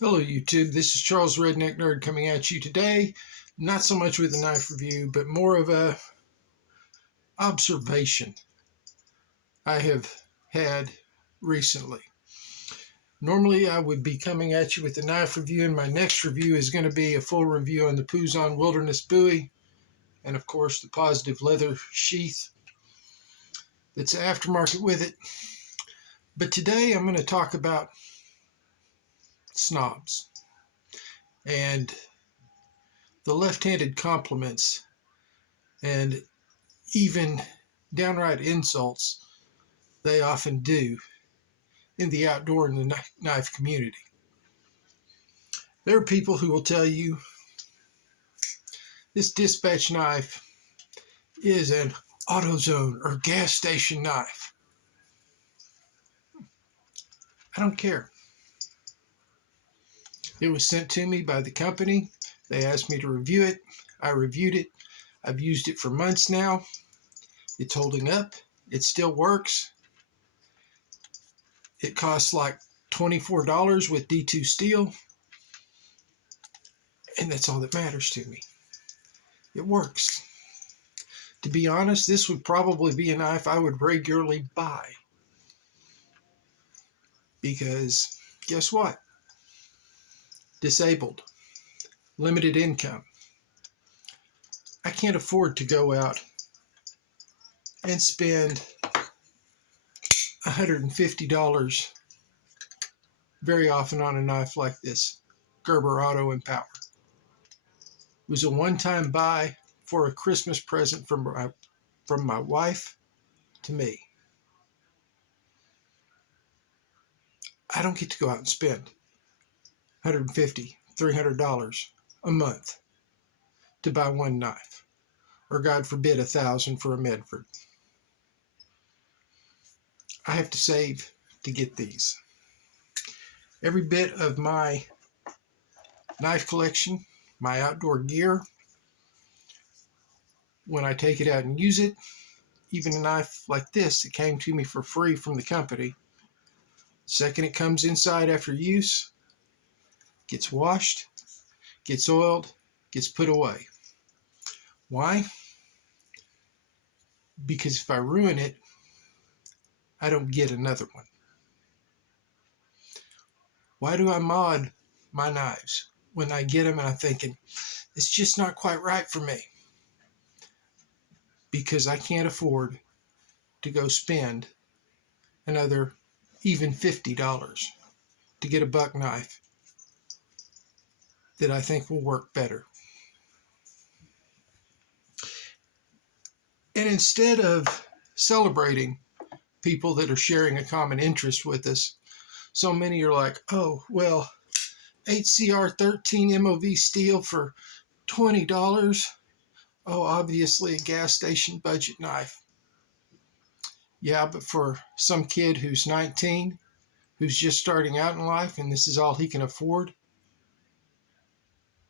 Hello YouTube, this is Charles Redneck Nerd coming at you today. Not so much with a knife review, but more of a observation I have had recently. Normally I would be coming at you with a knife review, and my next review is going to be a full review on the Puzon Wilderness Bowie, and of course the positive leather sheath that's aftermarket with it. But today I'm going to talk about snobs and the left-handed compliments and even downright insults they often do in the outdoor and the knife community. There are people who will tell you this dispatch knife is an AutoZone or gas station knife. I don't care. It was sent to me by the company. They asked me to review it. I reviewed it. I've used it for months now. It's holding up. It still works. It costs like $24 with D2 steel. And that's all that matters to me. It works. To be honest, this would probably be a knife I would regularly buy. Because guess what? Disabled. Limited income. I can't afford to go out and spend $150 very often on a knife like this Gerber Auto Empower. It was a one-time buy for a Christmas present from my wife to me. I don't get to go out and spend $150, $300 a month to buy one knife, or God forbid $1,000 for a Medford. I have to save to get these. Every bit of my knife collection, my outdoor gear, when I take it out and use it, even a knife like this that came to me for free from the company, the second it comes inside after use, gets washed, gets oiled, gets put away. Why? Because if I ruin it, I don't get another one. Why do I mod my knives when I get them and I'm thinking, it's just not quite right for me? Because I can't afford to go spend another even $50 to get a buck knife that I think will work better. And instead of celebrating people that are sharing a common interest with us, so many are like, oh, well, HCR 13 MOV steel for $20. Oh, obviously a gas station budget knife. Yeah, but for some kid who's 19, who's just starting out in life, and this is all he can afford,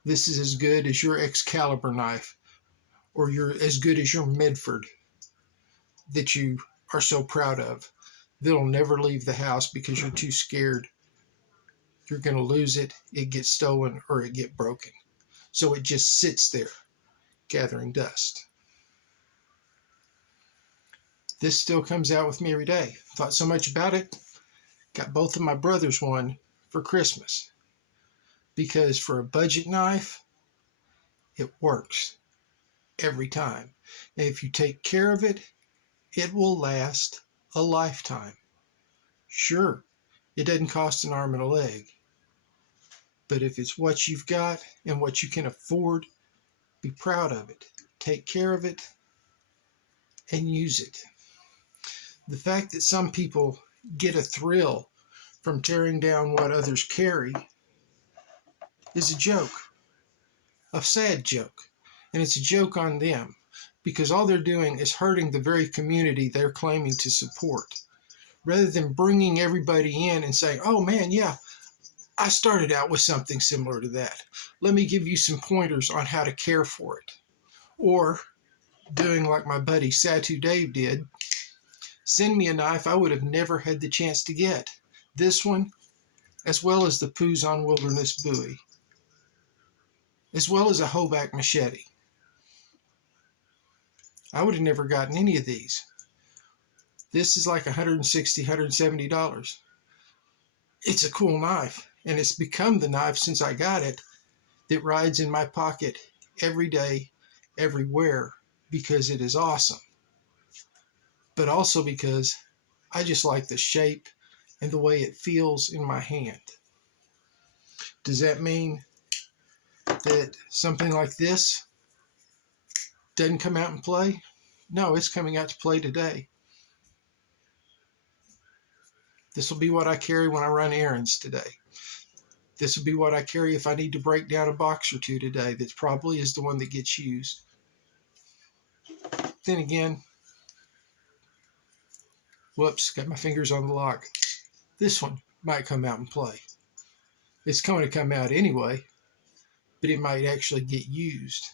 this is as good as your Excalibur knife, or as good as your Medford that you are so proud of. That'll never leave the house because you're too scared you're going to lose it, it gets stolen, or it get broken. So it just sits there, gathering dust. This still comes out with me every day. Thought so much about it. Got both of my brothers one for Christmas. Because for a budget knife, it works every time. And if you take care of it, it will last a lifetime. Sure, it doesn't cost an arm and a leg. But if it's what you've got and what you can afford, be proud of it. Take care of it and use it. The fact that some people get a thrill from tearing down what others carry is a joke, a sad joke. And it's a joke on them because all they're doing is hurting the very community they're claiming to support. Rather than bringing everybody in and saying, oh man, yeah, I started out with something similar to that. Let me give you some pointers on how to care for it. Or doing like my buddy Satu Dave did, send me a knife I would have never had the chance to get. This one, as well as the Puzon Wilderness Bowie, as well as a hoeback machete. I would have never gotten any of these. This is like $160, $170. It's a cool knife, and it's become the knife since I got it that rides in my pocket every day, everywhere, because it is awesome. But also because I just like the shape and the way it feels in my hand. Does that mean that something like this doesn't come out and play? No, it's coming out to play today. This will be what I carry when I run errands today. This will be what I carry if I need to break down a box or two today. That probably is the one that gets used. Then again, whoops, got my fingers on the lock. This one might come out and play. It's going to come out anyway, but it might actually get used.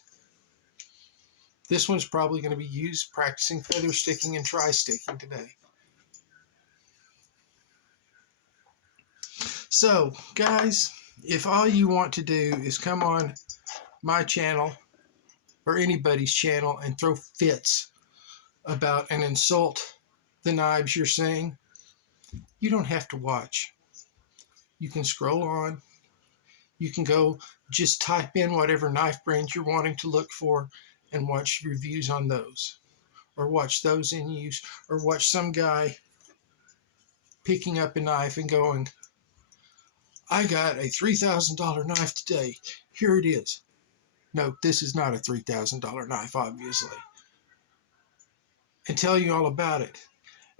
This one's probably going to be used practicing feather sticking and tri-sticking today. So, guys, if all you want to do is come on my channel or anybody's channel and throw fits about and insult the knives you're seeing, you don't have to watch. You can scroll on. You can go just type in whatever knife brand you're wanting to look for and watch reviews on those, or watch those in use, or watch some guy picking up a knife and going, I got a $3,000 knife today. Here it is. No, this is not a $3,000 knife, obviously. And tell you all about it.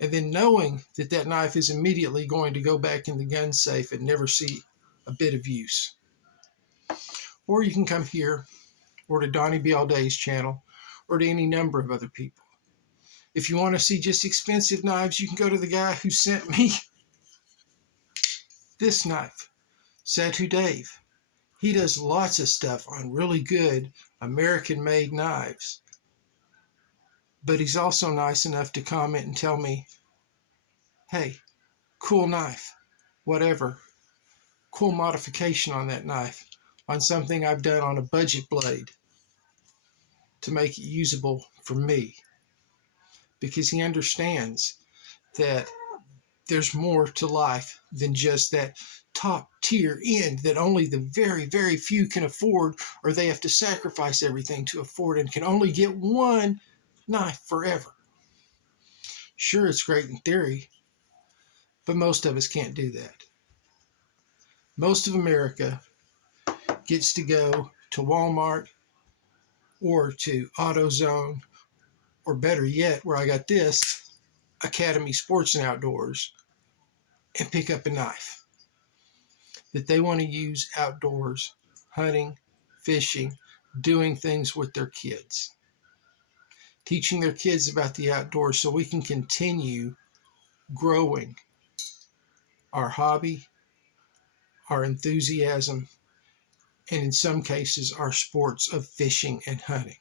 And then knowing that that knife is immediately going to go back in the gun safe and never see a bit of use. Or you can come here, or to Donnie B. All Day's channel, or to any number of other people. If you want to see just expensive knives, you can go to the guy who sent me this knife, Satu Dave. He does lots of stuff on really good American-made knives. But he's also nice enough to comment and tell me, hey, cool knife, whatever. Cool modification on that knife, on something I've done on a budget blade to make it usable for me. Because he understands that there's more to life than just that top tier end that only the very, very few can afford, or they have to sacrifice everything to afford and can only get one knife forever. Sure, it's great in theory, but most of us can't do that. Most of America gets to go to Walmart or to AutoZone, or better yet, where I got this, Academy Sports and Outdoors, and pick up a knife that they want to use outdoors, hunting, fishing, doing things with their kids, teaching their kids about the outdoors so we can continue growing our hobby, our enthusiasm, and in some cases, our sports of fishing and hunting,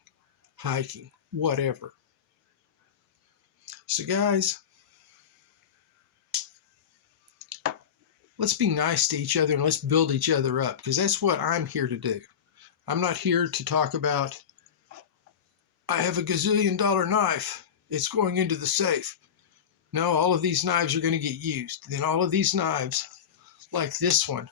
hiking, whatever. So guys, let's be nice to each other and let's build each other up, because that's what I'm here to do. I'm not here to talk about, I have a gazillion-dollar knife, it's going into the safe. No, all of these knives are going to get used. Then all of these knives, like this one,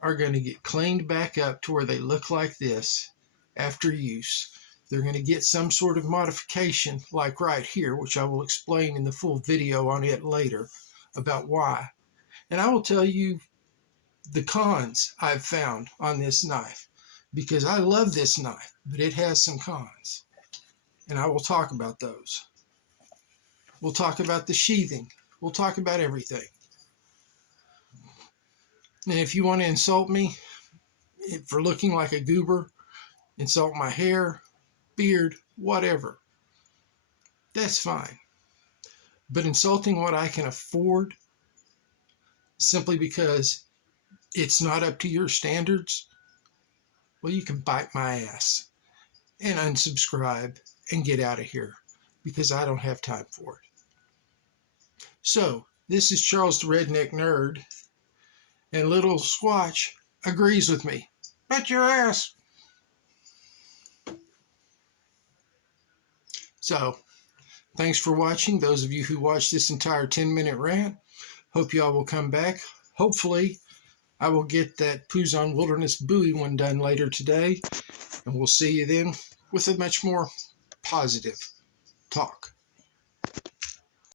are going to get cleaned back up to where they look like this after use. They're going to get some sort of modification, like right here, which I will explain in the full video on it later about why. And I will tell you the cons I've found on this knife, because I love this knife, but it has some cons. And I will talk about those. We'll talk about the sheathing. We'll talk about everything. And if you want to insult me for looking like a goober, insult my hair, beard, whatever, that's fine. But insulting what I can afford simply because it's not up to your standards, well, you can bite my ass and unsubscribe and get out of here, because I don't have time for it. So, this is Charles the Redneck Nerd, And little Squatch agrees with me. Bet your ass. So, thanks for watching. Those of you who watched this entire 10-minute rant, hope y'all will come back. Hopefully, I will get that Puzon Wilderness Buoy one done later today, and we'll see you then with a much more positive talk.